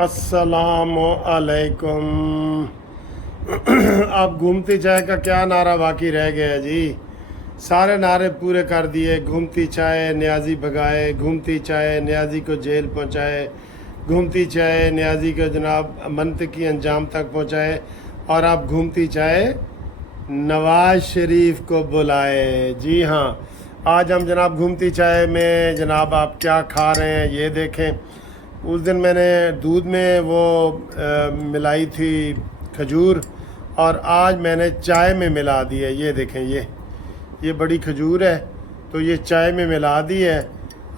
अस्सलाम अलैकुम। अब घूमती चाय का क्या नारा बाकी रह गया जी? सारे नारे पूरे कर दिए। घूमती चाय न्याजी भगाए, घूमती चाय न्याजी को जेल पहुंचाए, घूमती चाय न्याजी को जनाब मंतकी अंजाम तक पहुंचाए, और अब घूमती चाय नवाज शरीफ को बुलाए। जी हाँ, आज हम जनाब घूमती चाय में जनाब आप क्या खा रहे हैं ये देखें। उस दिन मैंने दूध में वो मिलाई थी खजूर, और आज मैंने चाय में मिला दी है। ये देखें, ये बड़ी खजूर है तो ये चाय में मिला दी है।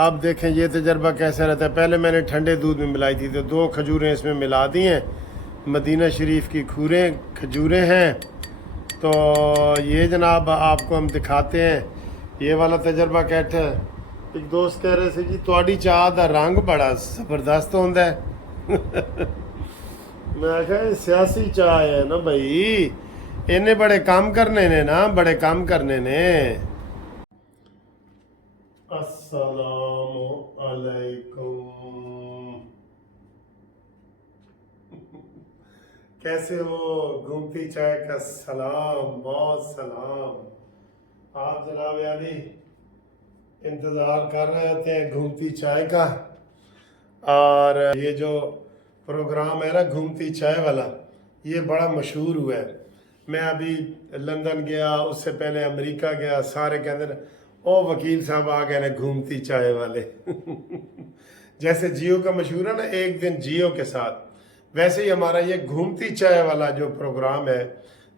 अब देखें ये तजर्बा कैसा रहता है। पहले मैंने ठंडे दूध में मिलाई थी तो 2 खजूरें इसमें मिला दी हैं। मदीना शरीफ की खजूरें हैं। तो ये जनाब आपको हम दिखाते हैं ये वाला तजर्बा कैसा है। एक दोस्त कह रहे थे जी ਤੁਹਾਡੀ ਚਾਹ ਦਾ रंग बड़ा ਜ਼ਬਰਦਸਤ ਹੁੰਦਾ है। मैं कहा सियासी चाह है ना भाई, इन्हें बड़े काम करने ने ना, बड़े काम करने ने। अस्सलामु अलैकुम, कैसे हो? घूमती चाय का सलाम, बहुत सलाम। आप जनाब यानी इंतज़ार कर रहे होते हैं घूमती चाय का, और ये जो प्रोग्राम है ना घूमती चाय वाला, ये बड़ा मशहूर हुआ है। मैं अभी लंदन गया, उससे पहले अमेरिका गया, सारे कहते हैं ओ वकील साहब आ गए ना घूमती चाय वाले। जैसे जियो का मशहूर है ना एक दिन जियो के साथ, वैसे ही हमारा ये घूमती चाय वाला जो प्रोग्राम है,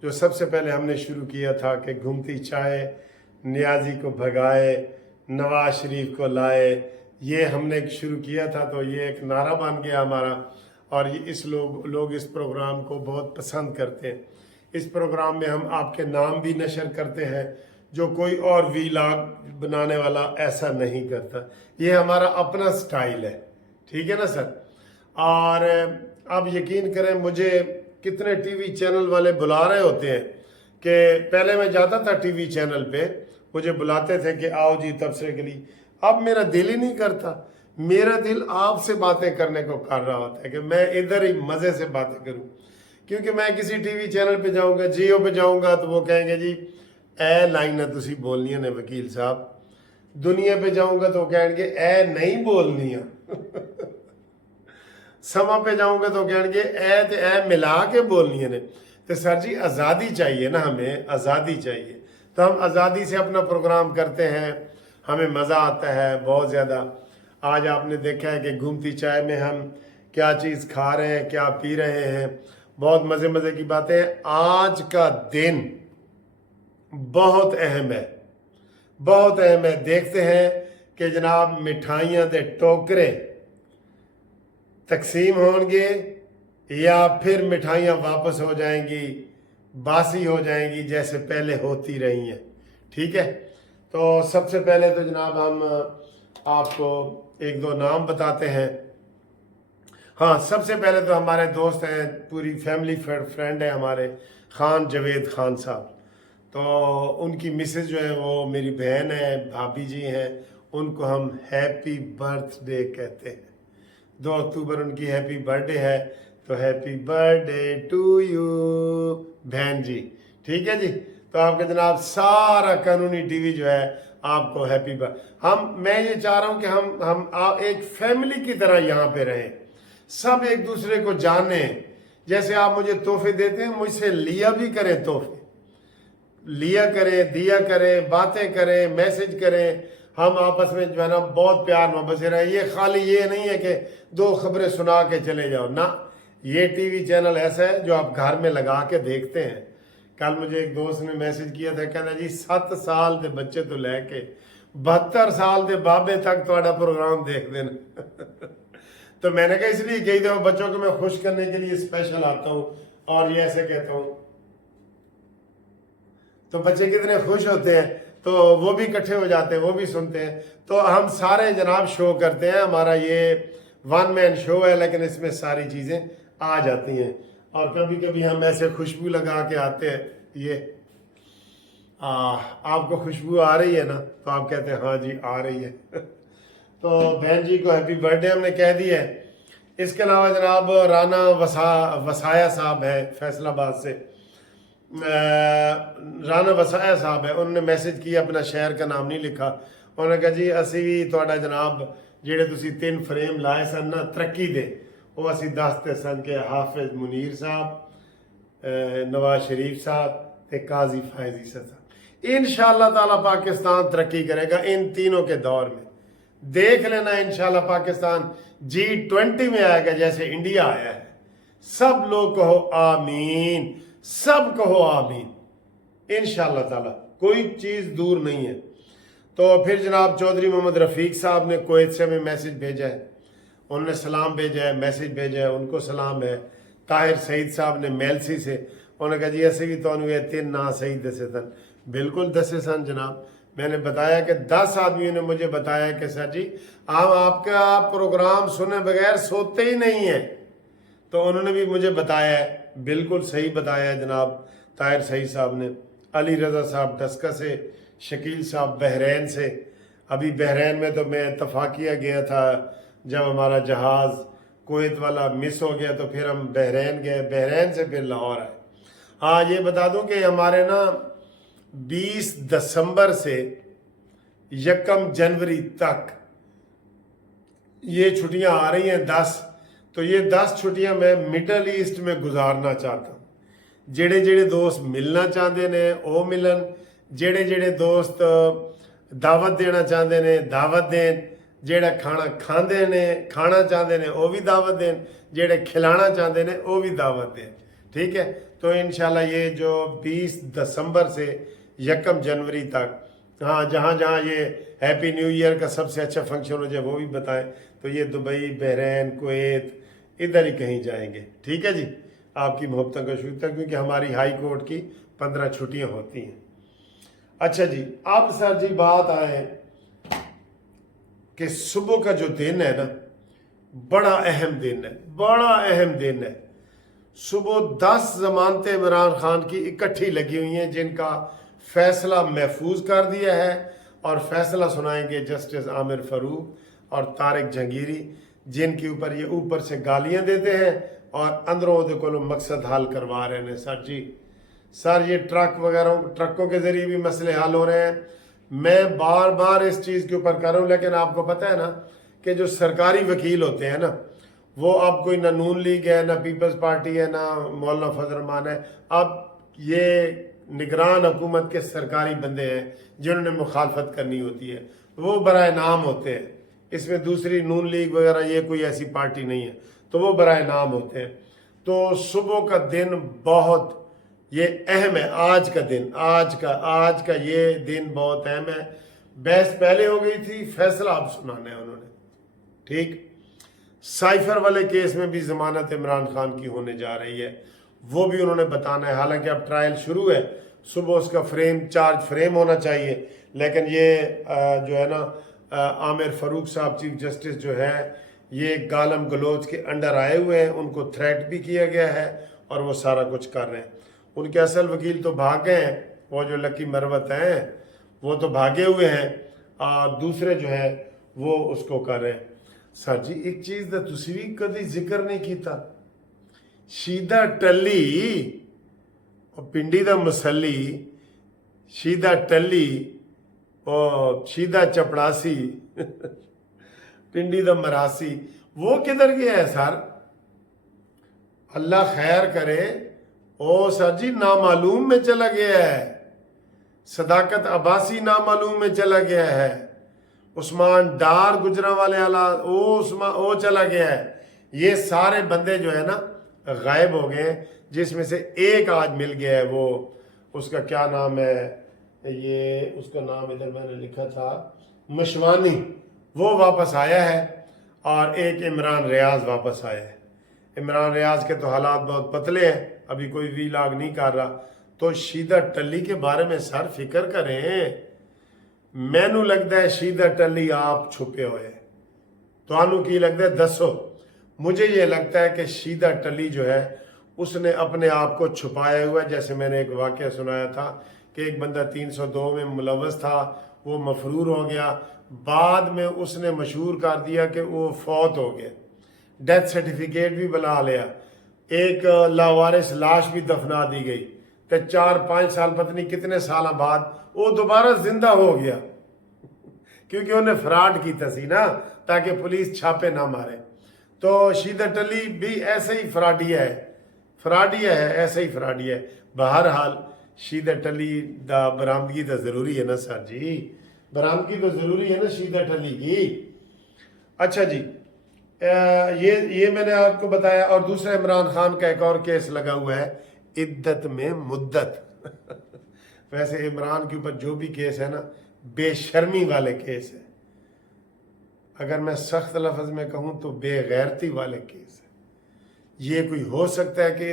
जो सबसे पहले हमने शुरू किया था कि घूमती चाय नियाजी को भगाए, नवाज शरीफ को लाए, ये हमने शुरू किया था। तो ये एक नारा बन गया हमारा, और ये लोग इस प्रोग्राम को बहुत पसंद करते हैं। इस प्रोग्राम में हम आपके नाम भी नशर करते हैं, जो कोई और वीलॉग बनाने वाला ऐसा नहीं करता। ये हमारा अपना स्टाइल है, ठीक है ना सर। और आप यकीन करें, मुझे कितने टीवी चैनल वाले बुला रहे होते हैं कि पहले मैं जाता था टीवी चैनल पे, मुझे बुलाते थे कि आओ जी तबसरे के लिए। अब मेरा दिल ही नहीं करता, मेरा दिल आपसे बातें करने को कर रहा होता है कि मैं इधर ही मज़े से बातें करूं। क्योंकि मैं किसी टीवी चैनल पे जाऊंगा, जियो पे जाऊंगा, तो वो कहेंगे जी ए लाइन है तुसी बोलनी है वकील साहब। दुनिया पे जाऊंगा तो कहेंगे ए नहीं बोलनी है। समा पे जाऊंगा तो कहेंगे ए ते ए मिला के बोलनी है ने। तो सर जी आज़ादी चाहिए ना, हमें आज़ादी चाहिए। तो हम आज़ादी से अपना प्रोग्राम करते हैं, हमें मज़ा आता है बहुत ज़्यादा। आज आपने देखा है कि घूमती चाय में हम क्या चीज़ खा रहे हैं, क्या पी रहे हैं, बहुत मज़े की बातें। आज का दिन बहुत अहम है, बहुत अहम है। देखते हैं कि जनाब मिठाइयाँ दे टोकरे तकसीम होंगे या फिर मिठाइयाँ वापस हो जाएंगी, बासी हो जाएंगी जैसे पहले होती रही हैं, ठीक है। तो सबसे पहले तो जनाब हम आपको 1-2 नाम बताते हैं। हाँ, सबसे पहले तो हमारे दोस्त हैं, पूरी फैमिली फ्रेंड है हमारे, खान जावेद खान साहब। तो उनकी मिसेज जो है वो मेरी बहन है, भाभी जी हैं, उनको हम हैप्पी बर्थडे कहते हैं। 2 अक्टूबर उनकी हैप्पी बर्थडे है, तो हैप्पी बर्थडे टू यू बहन जी, ठीक है जी। तो आपके जनाब सारा कानूनी टीवी जो है आपको हैप्पी बर्थडे। मैं ये चाह रहा हूँ कि हम आप एक फैमिली की तरह यहाँ पे रहें, सब एक दूसरे को जाने। जैसे आप मुझे तोहफे देते हैं, मुझसे लिया भी करें, तोहफे लिया करें, दिया करें, बातें करें, मैसेज करें। हम आपस में जो है ना बहुत प्यार मोहब्बत से रहे। ये खाली ये नहीं है कि 2 खबरें सुना के चले जाओ ना। ये टीवी चैनल ऐसा है जो आप घर में लगा के देखते हैं। कल मुझे एक दोस्त ने मैसेज किया था, कहना जी 7 साल के बच्चे तो लैके 72 साल के बाबे तक ਤੁਹਾਡਾ प्रोग्राम देख देना। तो मैंने कहा इसलिए कई दफा बच्चों को मैं खुश करने के लिए स्पेशल आता हूँ और ये ऐसे कहता हूँ, तो बच्चे कितने खुश होते हैं, तो वो भी इकट्ठे हो जाते हैं, वो भी सुनते हैं। तो हम सारे जनाब शो करते हैं, हमारा ये 1 मैन शो है, लेकिन इसमें सारी चीज़ें आ जाती हैं। और कभी कभी हम ऐसे खुशबू लगा के आते हैं, ये आपको खुशबू आ रही है ना, तो आप कहते हैं हाँ जी आ रही है। तो बहन जी को हैप्पी बर्थडे हमने कह दिया है। اس کے علاوہ جناب رانا وسایا صاحب ہے فیصل آباد سے، رانا وسایا صاحب ہے، انہوں نے میسج کیا، اپنا شہر کا نام نہیں لکھا، انہوں نے کہا جی اسی بھی تھوڑا جناب جڑے تسی 3 فریم لائے سن نا ترقی دے، وہ اسی دستے سن کہ حافظ منیر صاحب، نواز شریف صاحب تے قاضی فائز صاحب، انشاءاللہ تعالی پاکستان ترقی کرے گا ان تینوں کے دور میں، دیکھ لینا انشاءاللہ پاکستان G20 میں آئے گا جیسے انڈیا آیا ہے، سب لوگ کہو آمین، سب کہو آمین انشاءاللہ تعالی، کوئی چیز دور نہیں ہے۔ تو پھر جناب چودھری محمد رفیق صاحب نے کویت سے ہمیں میسج بھیجا ہے، انہوں نے سلام بھیجا ہے، میسج بھیجا ہے، ان کو سلام ہے۔ طاہر سعید صاحب نے میلسی سے، انہوں نے کہا جی ایسے بھی تو انہوں 3 نا صحیح دسے سن، بالکل دسے سن جناب، میں نے بتایا کہ 10 آدمیوں نے مجھے بتایا کہ سر جی ہم آپ کا پروگرام سنے بغیر سوتے ہی نہیں ہیں، تو انہوں نے بھی مجھے بتایا ہے، بالکل صحیح بتایا ہے جناب طاہر سعید صاحب نے۔ علی رضا صاحب ڈسکا سے، شکیل صاحب بحرین سے، ابھی بحرین میں تو میں اتفاقیہ گیا تھا، جب ہمارا جہاز کویت والا مس ہو گیا تو پھر ہم بحرین گئے، بحرین سے پھر لاہور آئے۔ ہاں یہ بتا دوں کہ ہمارے نا 20 دسمبر سے 1 جنوری تک یہ چھٹیاں آ رہی ہیں 10، تو یہ 10 چھٹیاں میں مڈل ایسٹ میں گزارنا چاہتا ہوں۔ جڑے جڑے دوست ملنا چاہتے ہیں وہ ملن، جڑے جڑے دوست دعوت دینا چاہتے ہیں دعوت دین، جڑے کھانا چاہتے ہیں وہ بھی دعوت دین، جڑے کھلانا چاہتے ہیں وہ بھی دعوت دین، ٹھیک ہے؟ تو انشاءاللہ یہ جو 20 دسمبر سے 1 جنوری تک، ہاں جہاں جہاں یہ ہیپی نیو ایئر کا سب سے اچھا فنکشن ہو جائے وہ بھی بتائیں، تو یہ دبئی، بحرین، کویت ادھر ہی کہیں جائیں گے، ٹھیک ہے جی؟ آپ کی محبتوں کا شکریہ، کیونکہ ہماری ہائی کورٹ کی 15 چھٹیاں ہوتی ہیں۔ اچھا جی، اب سر جی بات آئے کہ صبح کا جو دن ہے نا بڑا اہم دن ہے، بڑا اہم دن ہے۔ صبح 10 ضمانتیں عمران خان کی اکٹھی لگی ہوئی ہیں جن کا فیصلہ محفوظ کر دیا ہے، اور فیصلہ سنائیں گے جسٹس عامر فاروق اور طارق جہانگیری، جن کے اوپر یہ اوپر سے گالیاں دیتے ہیں اور اندروں دے کو مقصد حل کروا رہے ہیں۔ سر جی سر یہ ٹرکوں کے ذریعے بھی مسئلے حل ہو رہے ہیں، میں بار بار اس چیز کے اوپر کر رہا ہوں، لیکن آپ کو پتہ ہے نا کہ جو سرکاری وکیل ہوتے ہیں نا وہ اب کوئی نہ نون لیگ ہے، نہ پیپلز پارٹی ہے، نہ مولانا فضل الرحمان ہے، اب یہ نگران حکومت کے سرکاری بندے ہیں جنہوں نے مخالفت کرنی ہوتی ہے، وہ برائے نام ہوتے ہیں، اس میں دوسری نون لیگ وغیرہ یہ کوئی ایسی پارٹی نہیں ہے، تو وہ برائے نام ہوتے ہیں۔ تو صبح کا دن بہت یہ اہم ہے، آج کا دن، آج کا یہ دن بہت اہم ہے۔ بحث پہلے ہو گئی تھی، فیصلہ اب سنانا ہے انہوں نے، ٹھیک؟ سائفر والے کیس میں بھی ضمانت عمران خان کی ہونے جا رہی ہے، وہ بھی انہوں نے بتانا ہے، حالانکہ اب ٹرائل شروع ہے، صبح اس کا چارج فریم ہونا چاہیے، لیکن یہ جو ہے نا عامر فاروق صاحب چیف جسٹس جو ہے یہ گالم گلوچ کے انڈر آئے ہوئے ہیں، ان کو تھریٹ بھی کیا گیا ہے اور وہ سارا کچھ کر رہے ہیں۔ ان کے اصل وکیل تو بھاگ گئے ہیں، وہ جو لکی مروت ہیں وہ تو بھاگے ہوئے ہیں، اور دوسرے جو ہے وہ اس کو کر رہے ہیں۔ سر جی ایک چیز دا تسی بھی کدی ذکر نہیں کیتا، شیدہ ٹلی اور پنڈی دا مسلی، شیدہ ٹلی اور شیدہ چپڑاسی پنڈی دا مراسی، وہ کدھر گیا ہے سر؟ اللہ خیر کرے، او سر جی نامعلوم میں چلا گیا ہے، صداقت عباسی نامعلوم میں چلا گیا ہے، عثمان ڈار گجرانوالے وہ چلا گیا ہے، یہ سارے بندے جو ہے نا غائب ہو گئے ہیں، جس میں سے ایک آج مل گیا ہے، وہ اس کا کیا نام ہے، یہ اس کا نام ادھر میں نے لکھا تھا مشوانی، وہ واپس آیا ہے، اور ایک عمران ریاض واپس آیا ہے۔ عمران ریاض کے تو حالات بہت پتلے ہیں، ابھی کوئی وی لاگ نہیں کر رہا، تو شیدہ ٹلی کے بارے میں سر فکر کریں، میں نو لگتا ہے شیدہ ٹلی آپ چھپے ہوئے، تو آنو کی لگتا ہے دسو؟ مجھے یہ لگتا ہے کہ شیدہ ٹلی جو ہے اس نے اپنے آپ کو چھپایا ہوا ہے، جیسے میں نے ایک واقعہ سنایا تھا کہ ایک بندہ 302 میں ملوث تھا، وہ مفرور ہو گیا، بعد میں اس نے مشہور کر دیا کہ وہ فوت ہو گیا، डेथ सर्टिफिकेट भी बना लिया, एक लावारिस लाश भी दफना दी गई, तो 4-5 साल पता नहीं कितने साल बाद वो दोबारा जिंदा हो गया, क्योंकि उन्हें फ्रॉड की थी ना, ताकि पुलिस छापे ना मारे। तो शीदत अली भी ऐसे ही फ्रॉडिया है, ऐसे ही फ्रॉडिया है। बहरहाल शीदत अली दा बरामदगी तो ज़रूरी है ना सर जी, बरामदगी तो ज़रूरी है ना शीदत अली की। अच्छा जी, ये मैंने आपको बताया। और दूसरा इमरान खान का एक और केस लगा हुआ है, इद्दत में मुद्दत। वैसे इमरान के ऊपर जो भी केस है ना, बेशर्मी वाले केस है, अगर मैं सख्त लफ्ज में कहूँ तो बेगैरती वाले केस है। ये कोई हो सकता है कि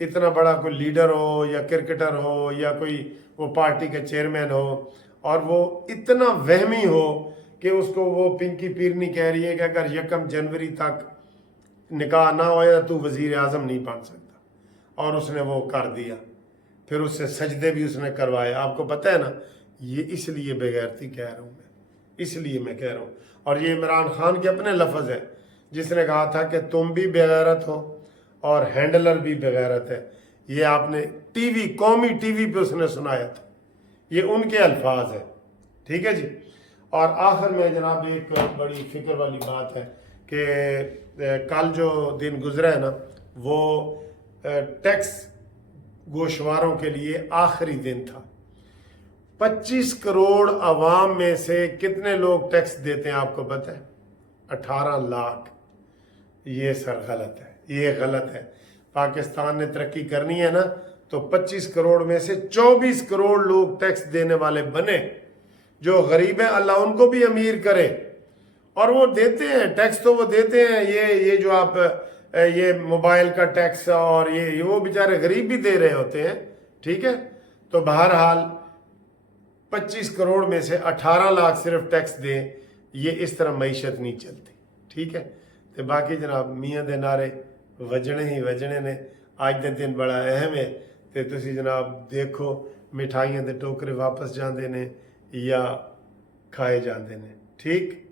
इतना बड़ा कोई लीडर हो या क्रिकेटर हो या कोई वो पार्टी के चेयरमैन हो, और वो इतना वहमी हो कि उसको वो पिंकी पीरनी कह रही है कि अगर 1 जनवरी तक निकाह ना हो या तू वजीर आज़म नहीं बन सकता, और उसने वो कर दिया, फिर उससे सजदे भी उसने करवाए। आपको पता है ना, ये इसलिए बेगैरती कह रहा हूँ मैं, इसलिए मैं कह रहा हूँ। और ये इमरान खान के अपने लफ्ज़ है, जिसने कहा था कि तुम भी बेगैरत हो और हैंडलर भी बेगैरत है। ये आपने टीवी, कौमी टीवी पे उसने सुनाया था, ये उनके अल्फाज है, ठीक है जी। और आखिर में जनाब एक बड़ी फिक्र वाली बात है कि कल जो दिन गुजरा है ना, वो टैक्स गोशवारों के लिए आखिरी दिन था। 25 करोड़ आवाम में से कितने लोग टैक्स देते हैं आपको पता है? 18 लाख। ये सर गलत है, ये गलत है। पाकिस्तान ने तरक्की करनी है ना, तो 25 करोड़ में से 24 करोड़ लोग टैक्स देने वाले बने। जो गरीब हैं अल्लाह उनको भी अमीर करे, और वो देते हैं टैक्स, तो वो देते हैं। ये जो आप ये मोबाइल का टैक्स और ये वो बेचारे गरीब भी दे रहे होते हैं, ठीक है। तो बहरहाल 25 करोड़ में से 18 लाख सिर्फ टैक्स दें, ये इस तरह मईशत नहीं चलती, ठीक है। तो बाकी जनाब मियाँ दे नारे वजने ही वजने ने। आज दे दिन बड़ा अहम है, तो तुसी जनाब देखो मिठाइयाँ दे टोकरे वापस जाते ने या खाए जाते ने, ठीक।